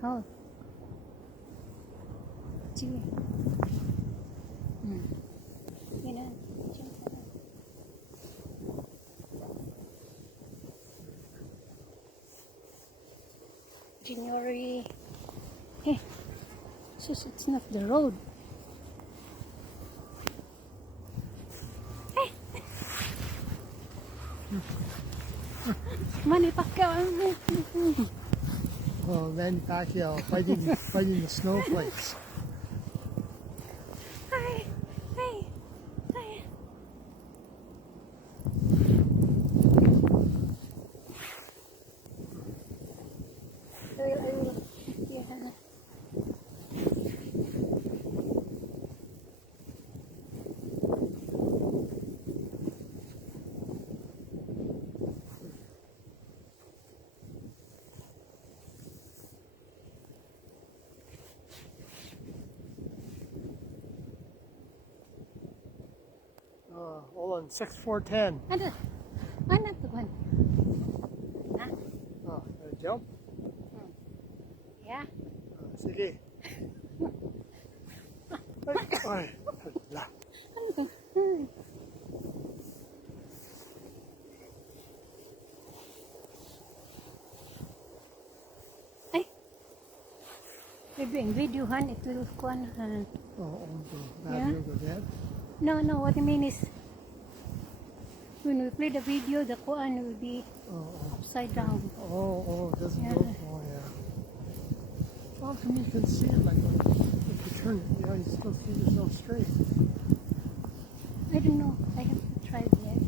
Oh. Sige. Yun na. January. Hey, it's not the road. Hey. Manny Pacquiao. Oh, Manny Pacquiao fighting the snowflakes. Hi. Hey. Hi. Yeah. Hold on, 6410. Ano? Ano to one? Huh? Oh, jump? Yeah. Sige. Ay, hala. Ano to? Ay. Maybe ang videohan ito kuan. Oh, Yeah. go dead. No, what I mean is when we play the video, the kuan will be upside down. Oh, it doesn't Yeah. go. Oh, yeah. Well, how come you can see it like if you turn it, you still see yourself straight. I don't know. I haven't tried yet.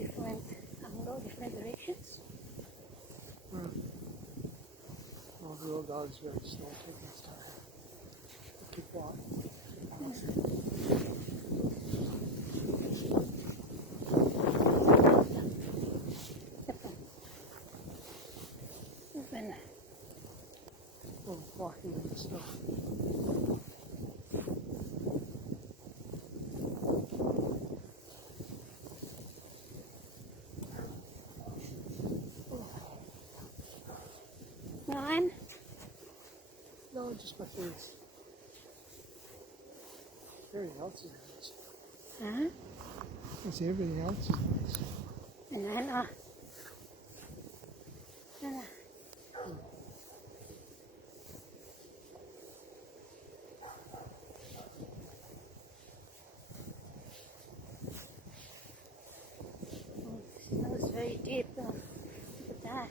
Different angle, different directions. Oh, the little dog's very slow taking his time. Keep walking. Open. Oh, walking in the snow. Naan? No, just my face. Everything else is nice. Huh? I say everything else is nice. Naan Nana. That was very deep. Look at that.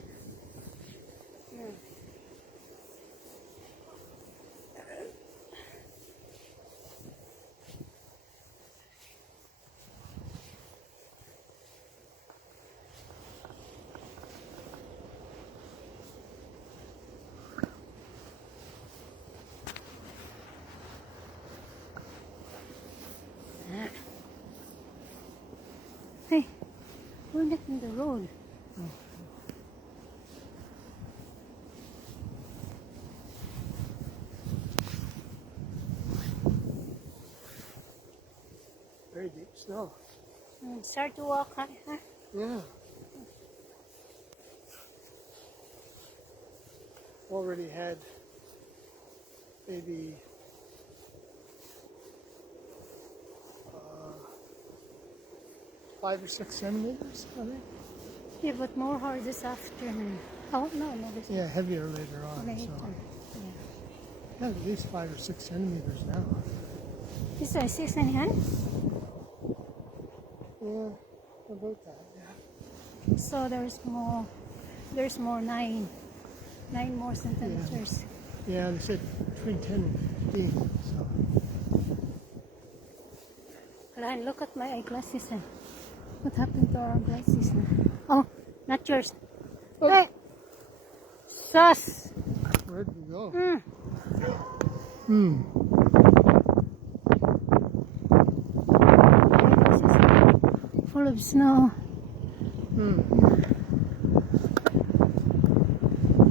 Hey, we're not in the road. Very deep snow. Start to walk, huh? Yeah. Already had maybe 5 or 6 centimeters, I think. Yeah, but more hard this afternoon. Oh, no, this Yeah, heavier later on. later. So. Yeah. Yeah, at least 5 or 6 centimeters now. This is 6 and a half. Yeah, about that, yeah. So there's more 9 more centimeters. Yeah, they said between 10 and 15, so. Ryan, look at my eyeglasses. What happened to our glasses? Oh, not yours. Oh. Hey! Sus! Where'd we go? Full of snow.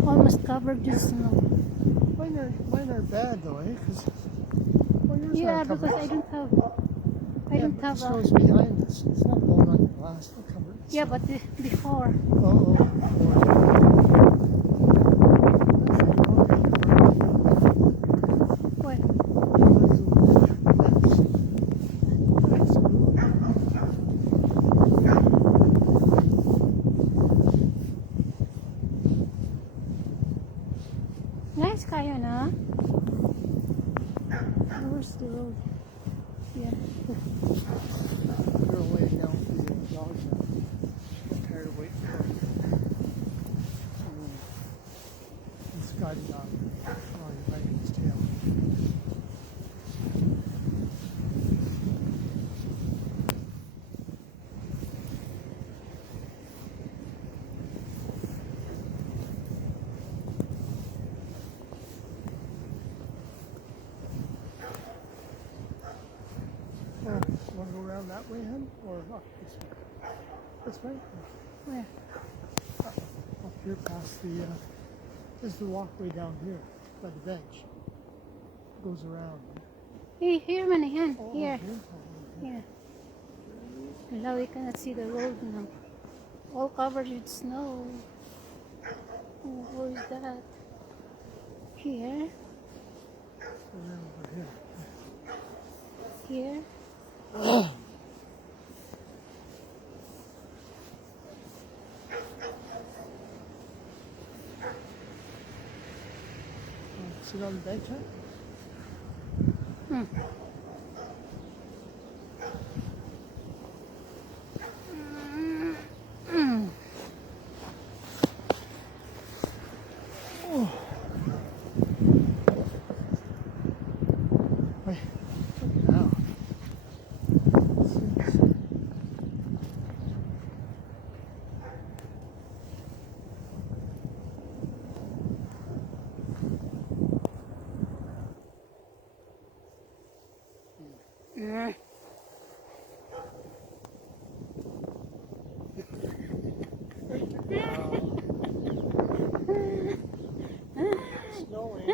Almost covered with snow. Mine are bad though, eh? Yeah, because I don't have. The snow's behind us. It's not blowing on your glass. They'll cover it. Yeah, but before. Oh, before. road. Yeah. We're laying down with the dogs now. I'm tired of waiting for them. And Scotty got wagging his tail. Oh, want to go around that way, hun? Or up this way? This way? Where? Up here past the, there's the walkway down here by the bench. Goes around. Hey, here man, yan. Oh, Here. here. Here. Now we cannot see the road now. All covered with snow. Oh, where is that? Here. Around over here. Here. Sit on the bench, huh? Hmm. Mm. Oh. Wait. Now. Mm. Snowing.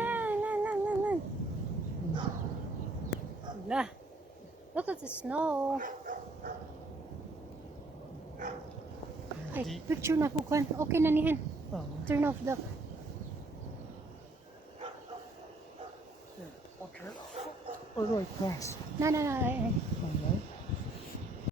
La. Look at the snow. Ay, picture na po kan. Okay na niyan. Oh, Turn off the... here. Okay. Where do I cross? No, no, no. Oh, no.